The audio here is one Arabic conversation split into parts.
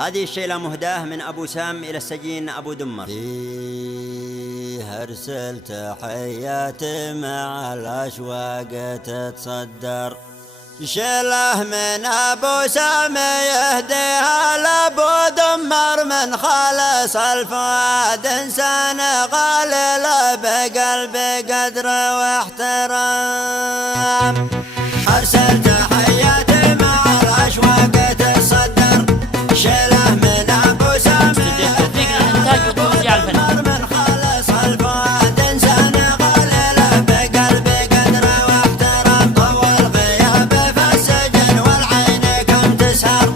هذه الشيلة مهداة من أبو سام إلى السجين أبو دمر. فيه أرسل تحيات مع الأشواق تتصدر، شيله من أبو سام يهديها لأبو دمر، من خالص الفؤاد إنسان غالي بقلب قدر واحترام. أرسل تحيات مع الأشواق تتصدر، شيله من أبو سام يهديها من خالص الفؤاد إنسان غالي بقلب قدر واحترام. طول غيابه في السجن والعين كم تسهر،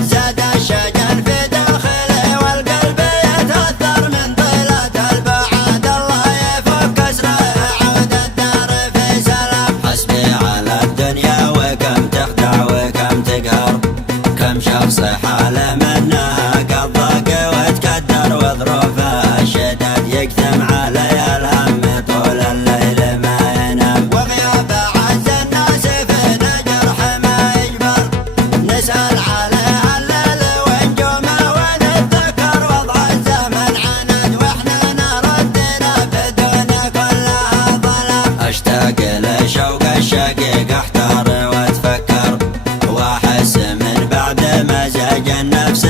زاد الشجن في داخله والقلب يتأثر، من طيلة البعاد الله يفك أسره عود الدار في سلام. حسبي على الدنيا وكم تخدع وكم تقهر، كم شخص حاله منها قد ضاق وتكدر، وظروفه الشداد يكتم عليه الهم طول الليل ما ينام. وغياب أعز الناس في جرح ما يجبر، نسأل عليه الليل ونجومه ونتذكر، وضع الزمن عند واحنا نردنا في الدنيا كلها ظلام. اشتاق لشوق الشقيق احتار واتفكر، واحس من بعد مزاج النفس